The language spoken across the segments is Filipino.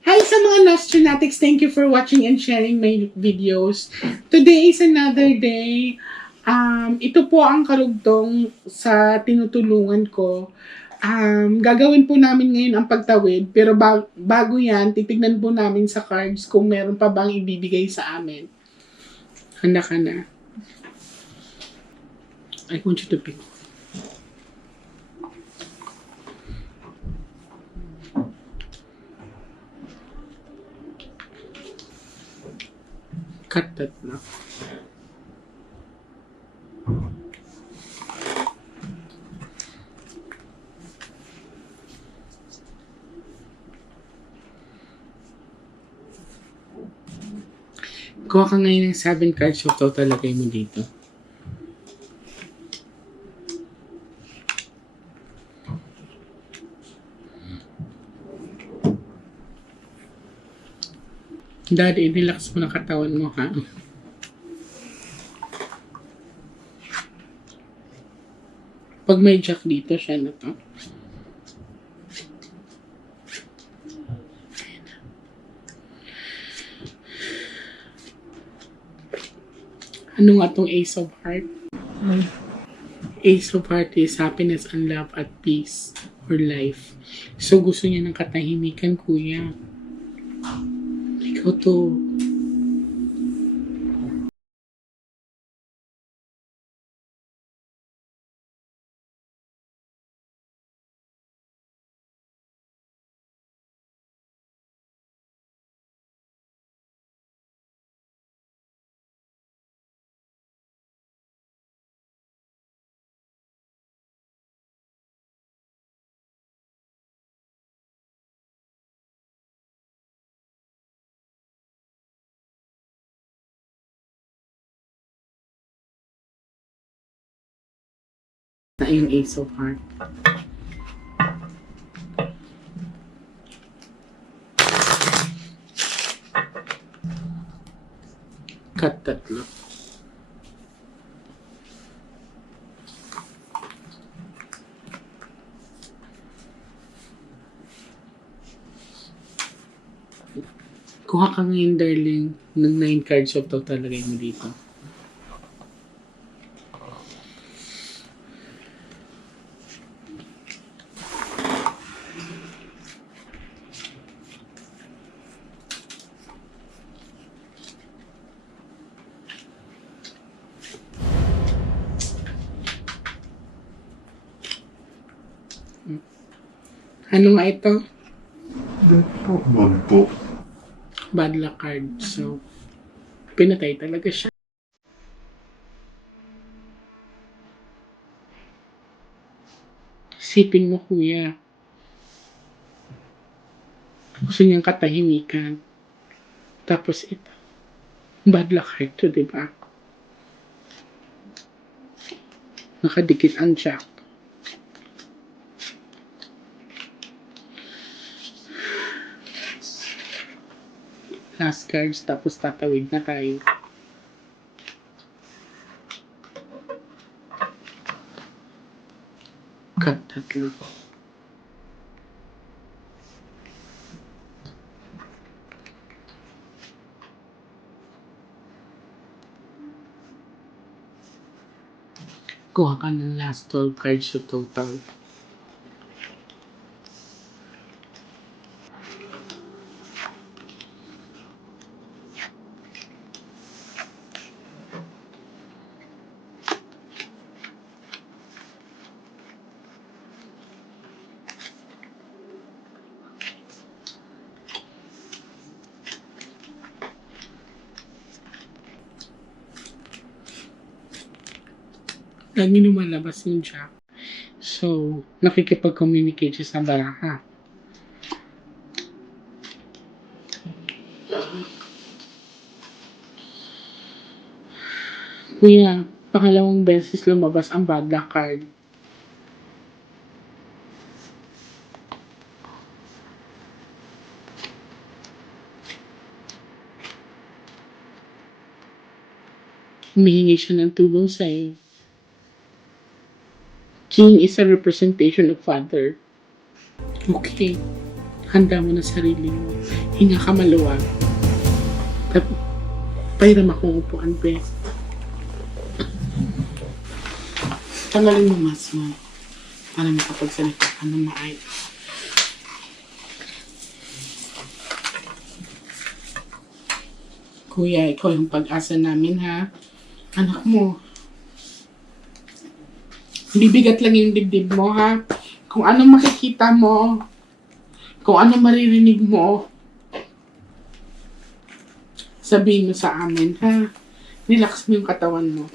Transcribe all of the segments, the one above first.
Hi sa mga Nostronatics! Thank you for watching and sharing my videos. Today is another day. Ito po ang karugtong sa tinutulungan ko. Gagawin po namin ngayon ang pagtawid, pero bago yan, titignan po namin sa cards kung meron pa bang ibibigay sa amin. Handa ka na. I want you to pick. Cut that now. Kuha ka ngayon ng 7 cards, so total lagay mo dito. Daddy, relax mo na katawan mo, ha? Pag may jack dito, siya na to. Ano nga tong Ace of Heart? Ace of Heart is happiness and love at peace or life. So, gusto niya ng katahimikan, kuya. Ikaw to. Na yung Ace of Heart. Cut tatlo. Kuha ka ngayon, darling, ng 9 cards of total lagay mo dito. Ano nga ito? Wag po. Bad luck card. So, pinatay talaga siya. Sipin mo, kuya. Gusto niyang katahimikan. Tapos ito. Bad luck card to, diba? Nakadikit ang jack. Last cards, tapos tatawid na tayo. Cut tatlo. Kuha ka ng last 12 cards sa total. Lagi lumalabas yung jack. So, nakikipag-communicate siya sa baraha. Kuya, pangalawang beses lumabas ang bad luck card. Humihingi siya ng tulong sa'yo. King is a representation of father. Okay. Handa mo na sarili mo. Hinga ka maluwag. At pairam akong upuan, pe. Tanggalin mo mask mo para makapagsalita ka ng maayos. Kuya, ikaw yung pag-asa namin, ha? Anak mo. Bibigat lang yung dibdib mo, ha? Kung anong makikita mo, kung anong maririnig mo, sabihin mo sa amin, ha? Relax mo yung katawan mo.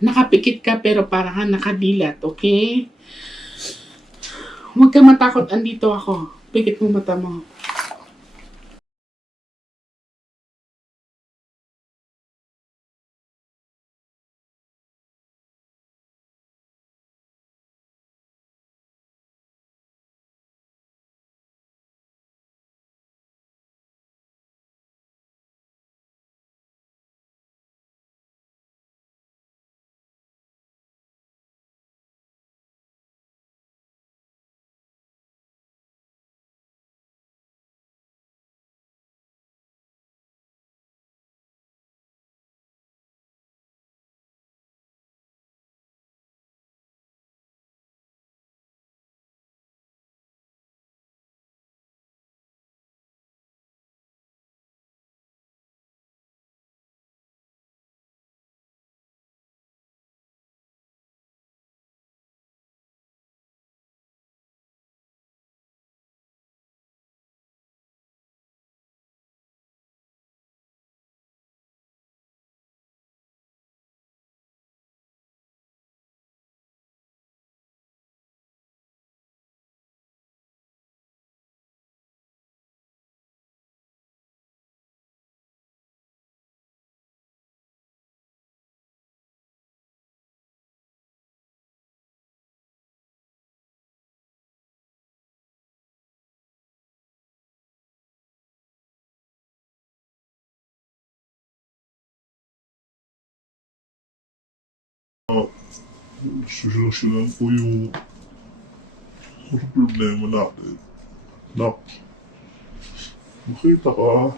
Nakapikit ka pero parang ka nakadilat, okay? Huwag ka matakot, andito ako. Pikit mo mata mo. Solusyonan po yung problema natin. Nak, makita ka.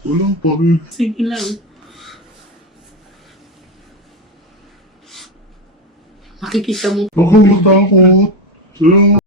Wala pa rin. Sige lang. Makikita mo. Huwag kang matakot. Salamat.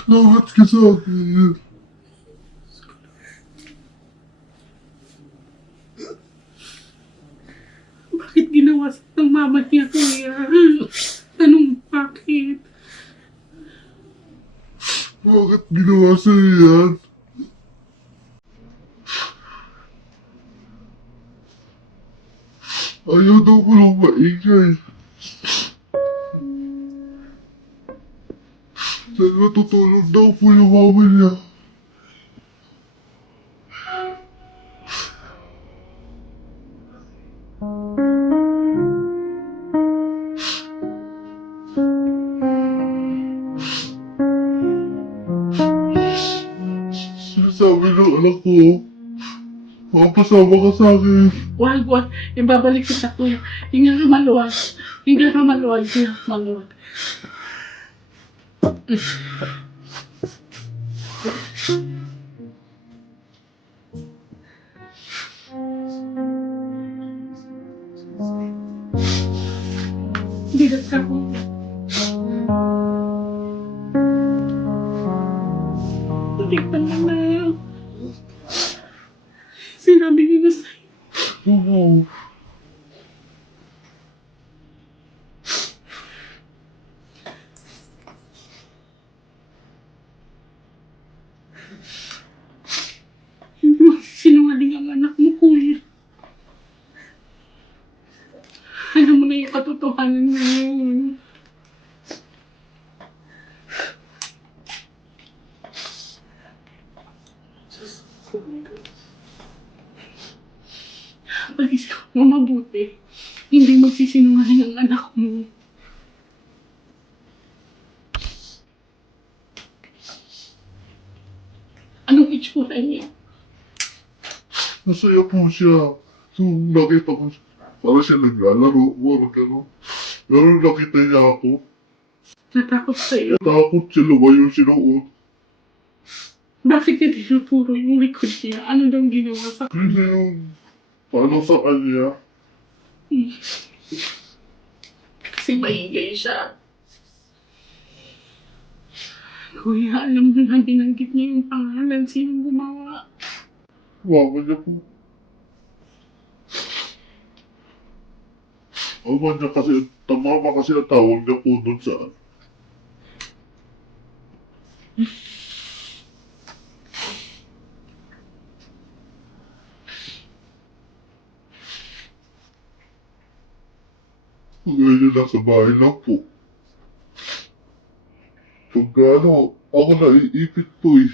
Salamat ka sa akin. Bakit ginawa ng mama niya, kuya? Anong bakit? Bakit ginawa sa'yo yan? Ayaw daw ko lang maingay. Dahil matutulog daw po yung mama niya. Sinasabi ng anak ko, makapasama ka sa akin. Wag. Ibabalik kita, kuya. Hinga ka maluwag. Hinga ka maluwag. Bigat ka, kuya. Tignan mo na. Sinabi niya na sa'yo. Oo. Hindi magsisinungaling ang anak mo, kuya. Alam mo na yung katotohanan ngayon. Pag-isip mo mabuti, hindi magsisinungaling ang anak mo. Anong itsura niya? Masaya po siya. So, nakita ko siya. Parang siya naglalaro. Parang gano'n. Pero nakita niya ako. Natakot sa'yo. Takot siya lumayo siya noon. Bakit niya tinuturo yung likod niya? Ano daw ginawa sa Yun na yung paano sa kanya. Kasi maingay siya. Kuya, alam mo na binanggit niya yung pangalan. Sinong gumawa? Mama niya po. Mama niya kasi, mama kasi ang tawag niya po doon sa ngayon lang sa bahay lang po. Pagka ano, ako naiipit po eh.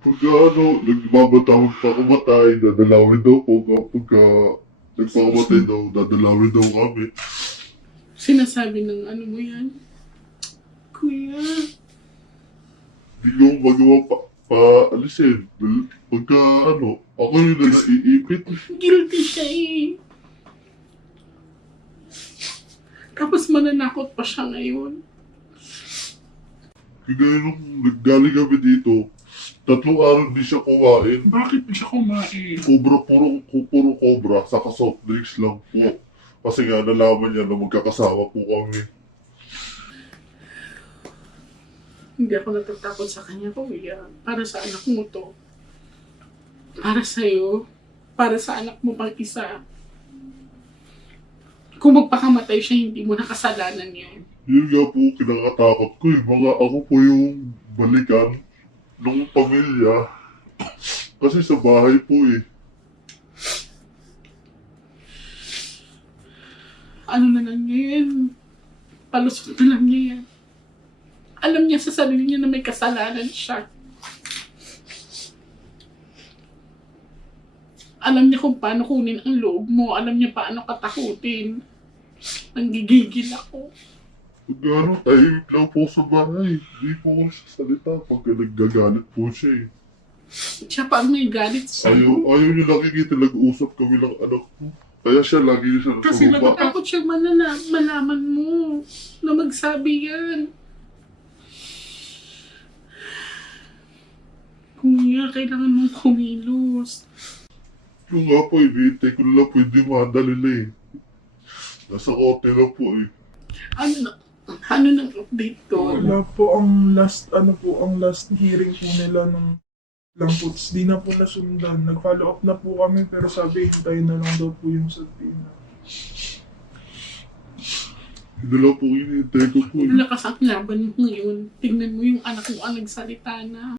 Pagka ano, nagbabatawag pa kumatay, dadalawin daw po. Pagka nagpakamatay daw, dadalawin daw kami. Sinasabi ng ano mo yan? Kuya, Hindi ko magawa paalisin. Pagka ano, ako yung naiipit. guilty siya eh. Tapos mananakot pa siya ngayon. Kaya nung naggaling kami dito, 3 araw di siya kumain. Bakit di siya kumain? Puro cobra, saka soft drinks lang po. Kasi nga nalaman niya na magkakasama po kami. Hindi ako natatakot sa kanya, kuya. Para sa anak mo to. Para sa'yo. Para sa anak mo pang isa. Kung magpakamatay siya, hindi mo nakasalanan yun. Yun nga po, kinakatakot ko eh. Mga ako po yung balikan ng pamilya. Kasi sa bahay po eh. Ano na lang yan? Palusot na lang niya yan. Alam niya sa sarili niya na may kasalanan siya. Alam niya kung paano kunin ang loob mo. Alam niya paano katakutin. Nanggigigil ako. Pag ano, tahimik lang po sa bahay. Hindi po ako sasalita pagka naggagalit po siya eh. Siya pa ang may galit sa'yo. Ayaw niya nakikita, nag-uusap kami ng anak ko. Kaya siya lagi siya Kasi natatakot siyang malaman mo na magsabi yan. Kuya, kailangan mong kumilos. Yung nga po, hinihintay ko na lang po yung demanda nila eh. Nasa kote na po eh. Ano, Ano nang update doon? Wala po ang last, ang last hearing po nila ng Lamputs. Di na po nasundan. Nag-follow up na po kami pero sabi hintayin na lang daw po yung subpoena. Hindi lang po hinihintay ko po. Malakas ang laban mo ngayon. Tingnan mo yung anak mo ang nagsalita na.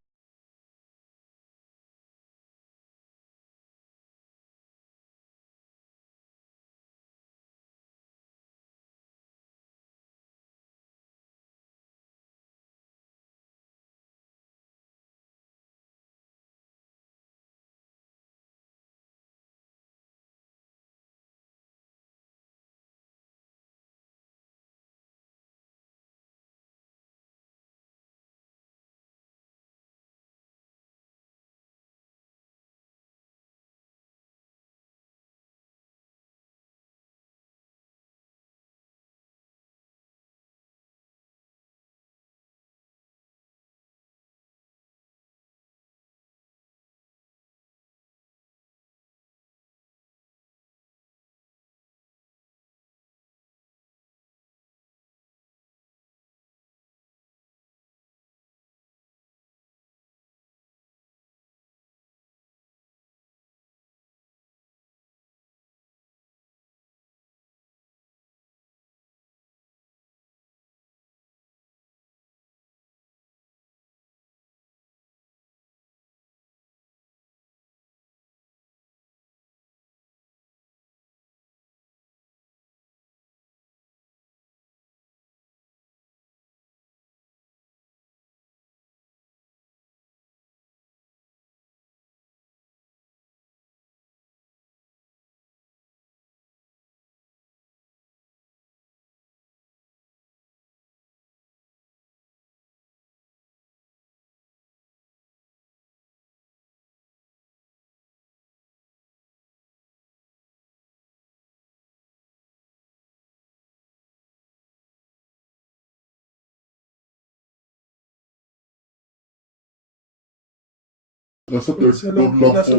Nasa third floor lang Nasa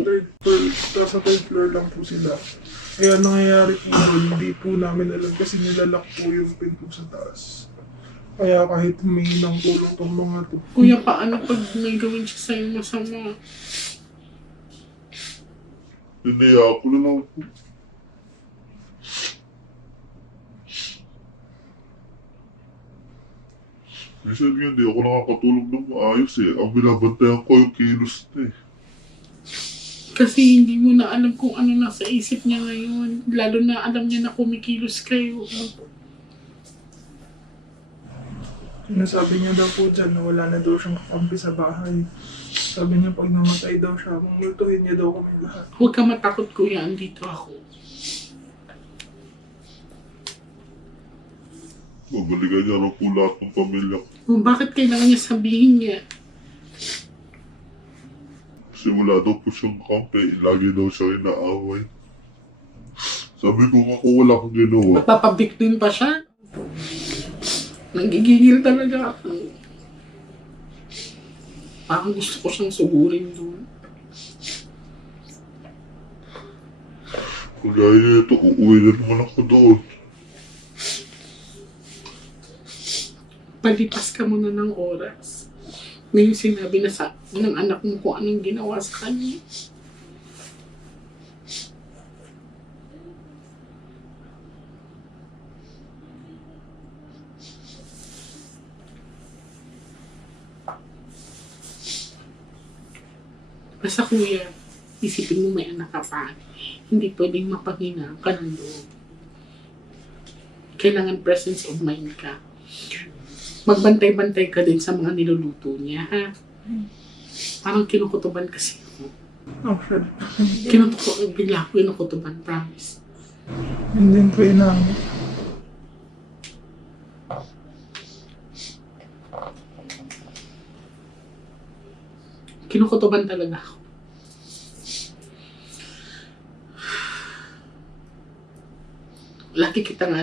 po. third floor lang po sila. Kaya nangyayari po nun, hindi po namin alam kasi nilalak po yung pinto sa taas. Kaya kahit humingi ng tulong tong mga to. Kuya, paano pag may gawin siya sa'yo masama? Hinaya ko na lang po. Minsan nga hindi ako nakakatulog ng maayos eh. Ang binabantayan ko yung kilos na eh. Kasi hindi mo na alam kung ano nasa isip niya ngayon. Lalo na alam niya na kumikilos kayo. Sinasabi niya daw po dyan na wala na daw siyang kakampi sa bahay. Sabi niya pag namatay daw siya, mamultuhin niya daw kami lahat. Huwag ka matakot, kuya. Andito ako. Babalikan niya raw po lahat ng pamilya ko. Kung bakit kailangan niya sabihin niya? Kasi wala daw po siyang kampi. Lagi daw siya inaaway. Sabi ko nga kung wala akong ginawa. Magpapabiktim pa siya? Nanggigigil talaga ako. Parang gusto ko siyang sugurin doon. Kung gaya niya ito, uuwi na naman ako doon. Palipas ka muna ng oras. Ngayon sinabi na sa ng anak mo kung anong ginawa sa kanya. Basta kuya, isipin mo may anak ka pa. Hindi pwedeng mapanghinga ka ng loob. Kailangan presence of mind ka. Magbantay-bantay ka din sa mga niluluto niya, ha? Parang kinukutuban kasi ako. Oh, shit. Bigla ko kinukutuban, promise. Hindi po inaamit. Kinukutuban talaga ako. Laki kitang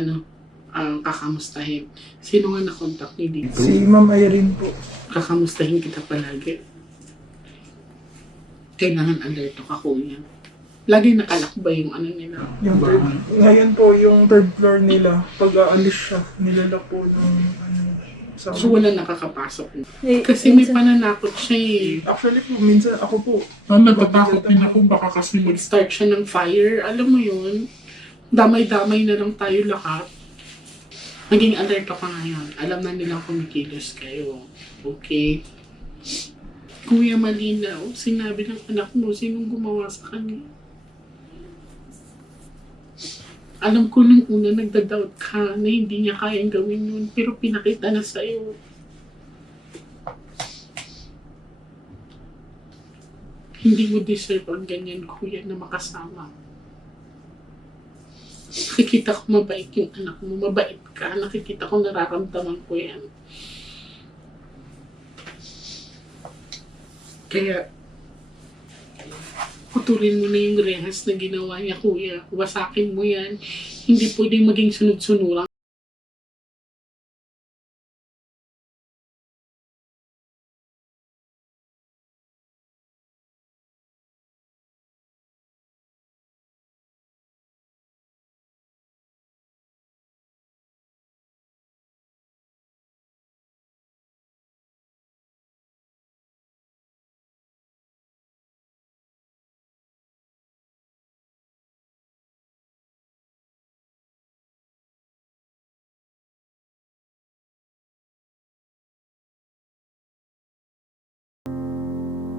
ang kakamustahin. Sino nga na-contact niyo dito? Si Ma'am Irene po. Kakamustahin kita palagi. Kailangan alerto ka, kuya. Lagi nakalakbay yung ano nila. Yung third, ngayon po, yung third floor nila, pag aalis siya, nilalak po ng sa... So wala nakakapasok. Eh, Kasi may minsan- pananakot siya eh. Actually po, minsan ako po, Natatakot din ako baka kasi mag-start siya ng fire. Alam mo yun, damay-damay na lang tayo lahat. Naging alert ako ngayon. Alam na nilang kumikilos kayo. Okay? Kuya malinaw, sinabi ng anak mo, sinong gumawa sa kanya? Alam ko nung una nagda-doubt ka na hindi niya kayang gawin yun, pero pinakita na sa'yo. Hindi mo deserve ang ganyan, kuya, na makasama. Nakikita ko mabait yung anak mo. Mabait ka. Nakikita ko, nararamdaman ko yan. Kaya, putulin mo na yung rehas na ginawa niya, kuya. Wasakin mo yan. Hindi pwedeng maging sunod-sunuran.